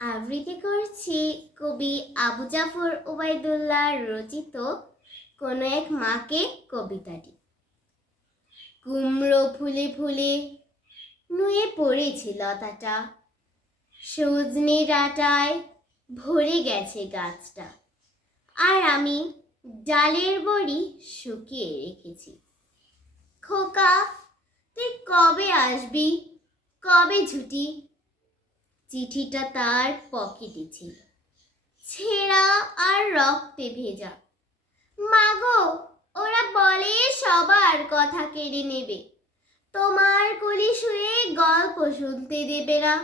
আবৃত্তি করছি কবি আবু জাফর ওবায়দুল্লাহ রচিত কোনো এক মাকে কবিতাটি। কুমড়ো ফুলে ফুলে নুয়ে পড়েছে লতাটা, সজনে ডাঁটায় ভরে গেছে গাছটা, আর আমি ডালের বড়ি শুকিয়ে রেখেছি। খোকা, তুই কবে আসবি, কবে ছুটি? চিঠিটা তার পকেটে ছিল, ছেঁড়া আর রক্তে ভেজা। মাগো, ওরা বলে সবার কথা কেড়ে নেবে, তোমার কোলে শুয়ে গল্প শুনতে দেবে না।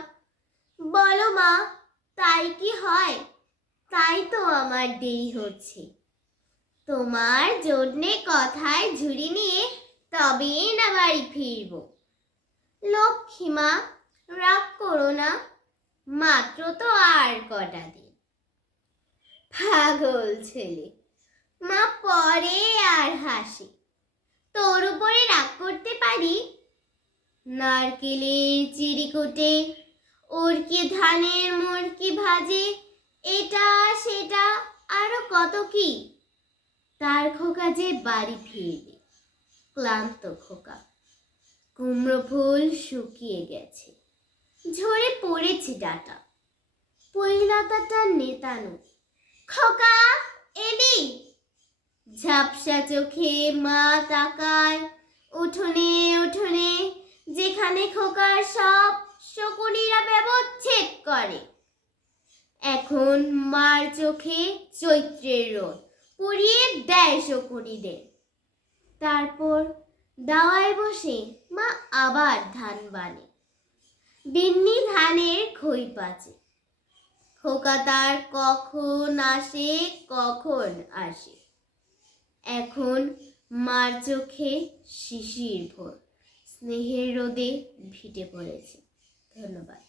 বলো মা, তাই কি হয়? তাই তো আমার দেরি হচ্ছে। তোমার জন্যে কথায় ঝুড়ি নিয়ে তবেই না বাড়ি ফিরব। লক্ষ্মী মা, রাগ করো না, মাত্র তো আর কটা দিন। পাগল ছেলে, মা পরে আর হাসি। তোর উপরে রাগ করতে পারি? নারকেলের চিড়িকুটে, ওরকি ধানের মুরকি ভাজে, এটা সেটা আরো কত কি। তার খোকা যে বাড়ি ফিরবে, ক্লান্ত খোকা। কুমড়ো ফুল শুকিয়ে গেছে, ঝরে পড়েছে ডাটা, পরিলতাটা নেতানো। খোকা, এলি? ঝাপসা চোখে মা তাকায় উঠোনে উঠোনে, যেখানে খোকার সব শকুনিরা ব্যবচ্ছেদ করে। এখন মার চোখে চৈত্রের রোদ পুড়িয়ে দেয় শকুনিদের। তারপর দাওয়ায় বসে মা আবার ধান বানে, বিন্নি ধানের খই পাচে। খোকা তার কখন আসে কখন আসে। এখন মার চোখে শিশির ভোর, স্নেহের রোদে ভিটে পড়েছে। ধন্যবাদ।